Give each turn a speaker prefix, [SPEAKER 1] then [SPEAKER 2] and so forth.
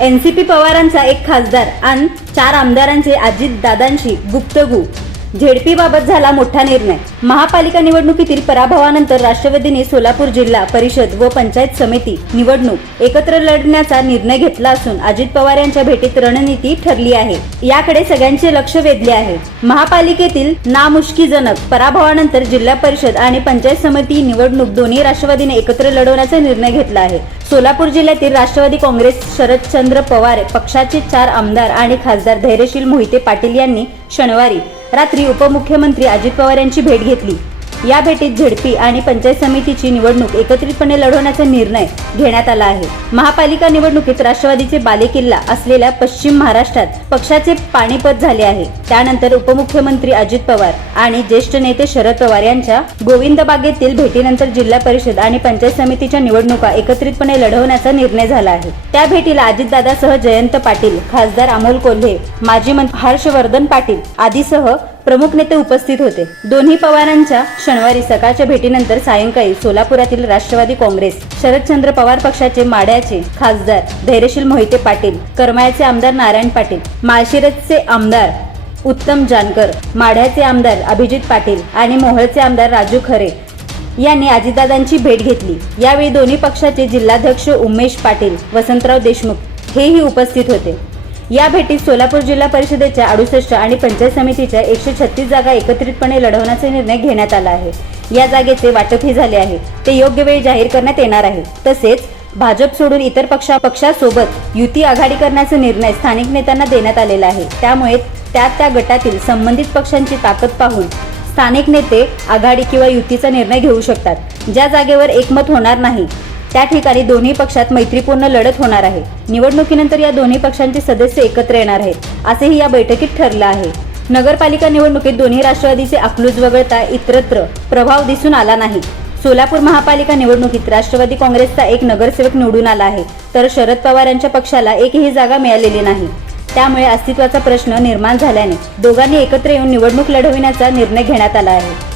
[SPEAKER 1] NCP पवारांचा एक खासदार आणि चार आमदारांचे अजित दादांशी गुप्तगू. झेडपीबाबत झाला मोठा निर्णय. महापालिका निवडणुकीतील पराभवानंतर राष्ट्रवादीने सोलापूर जिल्हा परिषद व पंचायत समिती निवडणूक एकत्र लढण्याचा निर्णय घेतला असून अजित पवार यांच्या भेटीत रणनीती ठरली आहे. याकडे सगळ्यांचे लक्ष वेधले आहे. महापालिकेतील नामुष्कीजनक पराभवानंतर जिल्हा परिषद आणि पंचायत समिती निवडणूक दोन्ही राष्ट्रवादीने एकत्र लढवण्याचा निर्णय घेतला आहे. सोलापूर जिल्ह्यातील राष्ट्रवादी काँग्रेस शरदचंद्र पवार पक्षाचे चार आमदार आणि खासदार धैर्यशील मोहिते पाटील यांनी शनिवारी रात्री उपमुख्यमंत्री अजित पवार यांची भेट घेतली. या भेटीत झेडपी आणि पंचायत समितीची निवडणूक एकत्रितपणे लढवण्याचा निर्णय घेण्यात आला आहे. महापालिका निवडणुकीत राष्ट्रवादीचे बालेकिल्ला असलेल्या पश्चिम महाराष्ट्रात पक्षाचे पाणीपत झाले आहे. त्यानंतर उपमुख्यमंत्री अजित पवार आणि ज्येष्ठ नेते शरद पवार यांच्या गोविंदबागेतील भेटीनंतर जिल्हा परिषद आणि पंचायत समितीच्या निवडणुका एकत्रितपणे लढवण्याचा निर्णय झाला आहे. त्या भेटीला अजितदादासह जयंत पाटील खासदार अमोल कोल्हे माजी मंत्री हर्षवर्धन पाटील आदीसह प्रमुख नेते उपस्थित होते. दोन्ही पवारांच्या शनिवारी सकाळच्या भेटीनंतर सायंकाळी सोलापुरातील राष्ट्रवादी काँग्रेस शरदचंद्र पवार पक्षाचे माड्याचे खासदार धैर्यशील मोहिते पाटील करमाळ्याचे आमदार नारायण पाटील माळशिरसचे आमदार उत्तम जानकर माढ्याचे आमदार अभिजित पाटील आणि मोहळचे आमदार राजू खरे यांनी अजितदादांची भेट घेतली. यावेळी दोन्ही पक्षाचे जिल्हाध्यक्ष उमेश पाटील वसंतराव देशमुख हेही उपस्थित होते. या भेटीत सोलापूर जिल्हा परिषदेच्या अडुसष्ट आणि पंचायत समितीच्या एकशे छत्तीस जागा एकत्रितपणे लढवण्याचा निर्णय घेण्यात आला आहे. या जागेचे वाटपही झाले आहे. ते योग्य वेळी जाहीर करण्यात येणार आहे. तसेच भाजप सोडून इतर पक्षा पक्षासोबत युती आघाडी करण्याचा निर्णय स्थानिक नेत्यांना देण्यात आलेला आहे. त्यामुळे त्या त्या गटातील संबंधित पक्षांची ताकद पाहून स्थानिक नेते आघाडी किंवा युतीचा निर्णय घेऊ शकतात. ज्या जागेवर एकमत होणार नाही त्या ठिकाणी दोन्ही पक्षात मैत्रीपूर्ण लढत होणार आहे. निवडणुकीनंतर या दोन्ही पक्षांचे सदस्य एकत्र येणार आहेत असेही या बैठकीत ठरलं आहे. नगरपालिका निवडणुकीत दोन्ही राष्ट्रवादीचे अकलूज वगळता इतरत्र प्रभाव दिसून आला नाही. सोलापूर महापालिका निवडणुकीत राष्ट्रवादी काँग्रेसचा एक नगरसेवक निवडून आला आहे तर शरद पवार यांच्या पक्षाला एकही जागा मिळालेली नाही. त्यामुळे अस्तित्वाचा प्रश्न निर्माण झाल्याने दोघांनी एकत्र येऊन निवडणूक लढविण्याचा निर्णय घेण्यात आला आहे.